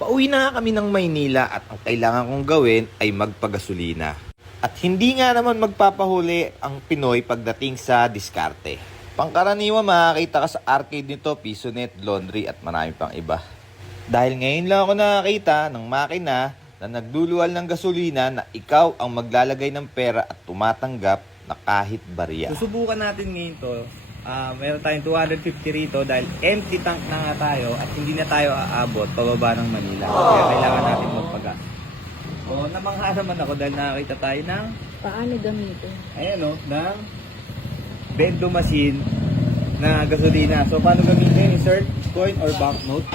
Pauwi na nga kami ng Maynila at ang kailangan kong gawin ay magpagasolina. At hindi nga naman magpapahuli ang Pinoy pagdating sa diskarte. Pangkaraniwan makakita ka sa arcade nito, Pisonet, Laundry at marami pang iba. Dahil ngayon lang ako nakakita ng makina na nagduluwal ng gasolina na ikaw ang maglalagay ng pera at tumatanggap na kahit barya. Susubukan natin ngayon to. Meron tayong 250 rito dahil empty tank na nga tayo at hindi na tayo aabot pababa ng Manila. Kaya kailangan natin magpagas. O, namangha naman ako dahil nakakita tayo ng Paano gamitin? ayan o, ng bendo machine na gasolina. So, paano gamitin? Insert coin or banknote.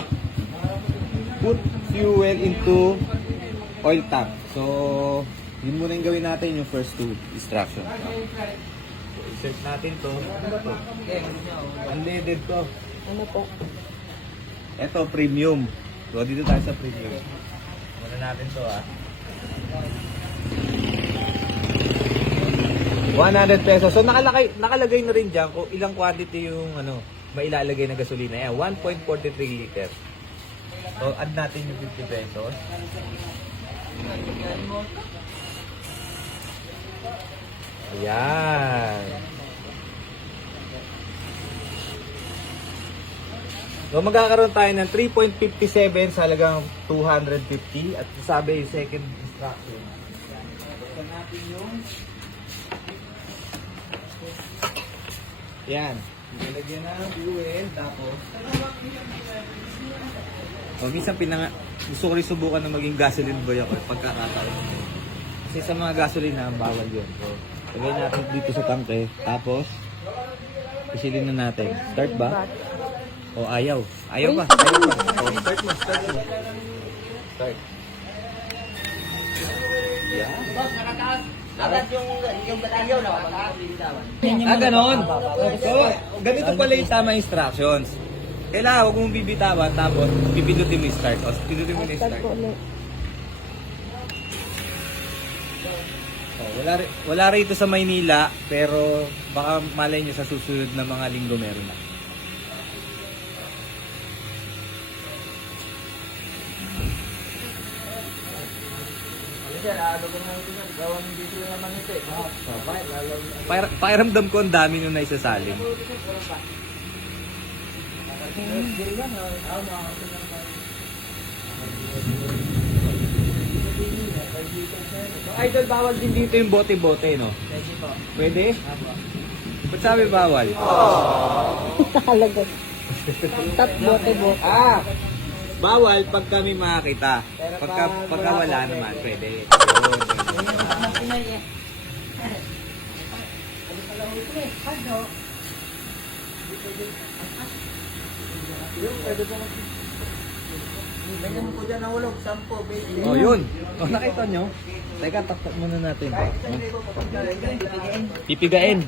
Put fuel into oil tank. So, yun muna yung gawin natin yung first two instruction. So, insert natin to. Ano ba to? Unleaded to. Ano po? Ito, premium. So, dito tayo sa premium. Muna natin to 100 pesos. So nakalagay na rin diyan kung ilang quantity yung mailalagay na gasolina. Yan, 1.43 liter. So add natin yung 50 pesos. Ayan. So magkakaroon tayo ng 3.57 sa halagang 250 at sabi yung second instruction. Buksan natin yung yan. Nilagyan na ng fuel tapos minsan gusto ko rin subukan na maging gasoline boy ako pagkakataon. Kasi sa mga gasolina bawal yun. So lagay natin dito sa tangke tapos isilin na natin. Start ba? O ayaw. Ayaw ba? Ayaw ba? O, start mo. Start. Yan. Agad yung batalyaw na Ganon. So, ganito pala yung tama instructions. Kailangan huwag mong bibitawan tapos pipindutin mo yung start. O, pindutin mo yung Start start. po ulit. Wala rito sa Maynila pero baka malay nyo sa susunod na mga linggo meron na. Pakiramdam ko ang dami nung naisasalim. Idol, bawal din dito yung bote-bote, no? Pwede? Ba't sabi bawal? Talaga. Tap bote-bote. Bawal pag kami makakita. Pagka wala naman, pwede. Ganyan po dyan nahulog, 10, 20. Oh, yun. Oh, nakita nyo? Teka, taktak muna natin. Pipigain.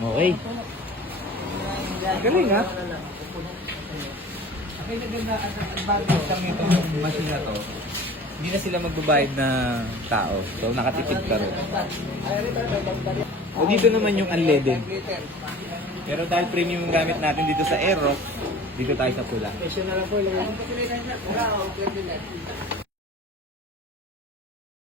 Okay. Galing, ha? Ang naganda ang advantage lang ito ng machine na to. Hindi na sila magbabayad na tao. So, nakatipid ka rin. O dito naman yung unleaded. Pero dahil premium yung gamit natin dito sa Aerox, dito tayo sa pula. Wala, okay din.